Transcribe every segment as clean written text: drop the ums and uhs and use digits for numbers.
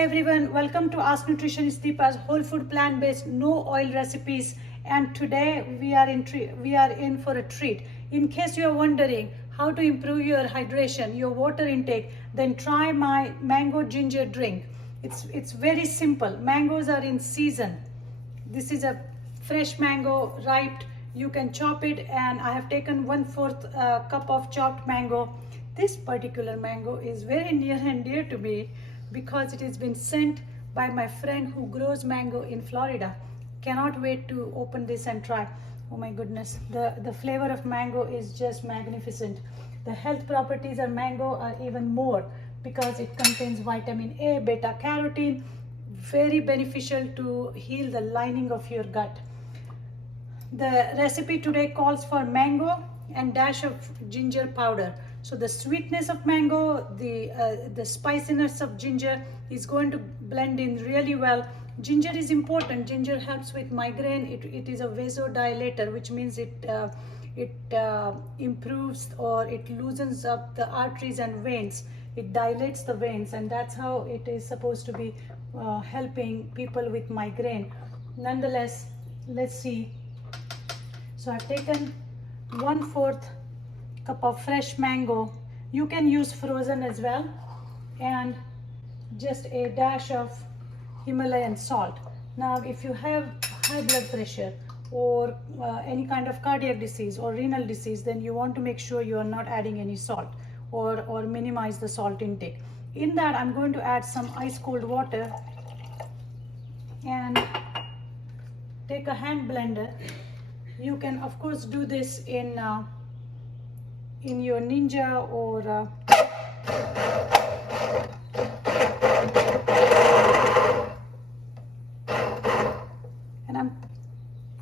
Hey everyone, welcome to Ask Nutritionist Deepa's whole food plant-based no oil recipes, and today we are in for a treat. In case you are wondering how to improve your hydration, your water intake, then try my mango ginger drink. It's very simple. Mangoes are in season. This is a fresh mango, ripe. You can chop it, and I have taken 1/4 cup of chopped mango. This particular mango is very near and dear to me because it has been sent by my friend who grows mango in Florida. Cannot wait to open this and try. Oh my goodness, the flavor of mango is just magnificent. The health properties of mango are even more because it contains vitamin A, beta carotene, very beneficial to heal the lining of your gut. The recipe today calls for mango and dash of ginger powder. So the sweetness of mango, the spiciness of ginger is going to blend in really well. Ginger is important. Ginger helps with migraine. It is a vasodilator, which means it improves or it loosens up the arteries and veins. It dilates the veins, and that's how it is supposed to be helping people with migraine. Nonetheless, let's see. So I've taken 1/4 cup of fresh mango. You can use frozen as well, and just a dash of Himalayan salt. Now if you have high blood pressure or any kind of cardiac disease or renal disease, then you want to make sure you are not adding any salt or minimize the salt intake. In that, I'm going to add some ice cold water and take a hand blender. You can of course do this in your Ninja or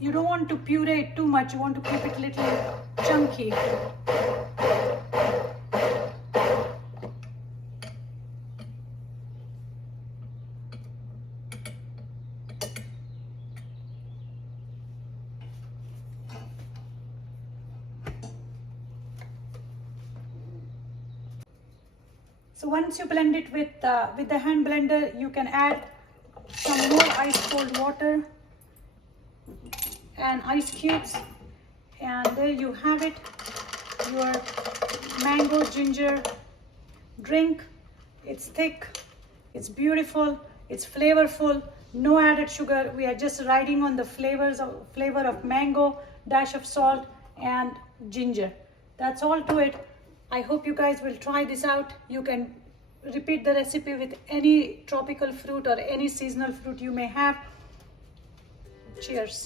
you don't want to puree it too much. You want to keep it little chunky. So once you blend it with the hand blender, you can add some more ice cold water and ice cubes, and there you have it, your mango ginger drink. It's thick, it's beautiful, it's flavorful, no added sugar. We are just riding on the flavor of mango, dash of salt and ginger. That's all to it. I hope you guys will try this out. You can repeat the recipe with any tropical fruit or any seasonal fruit you may have. Cheers.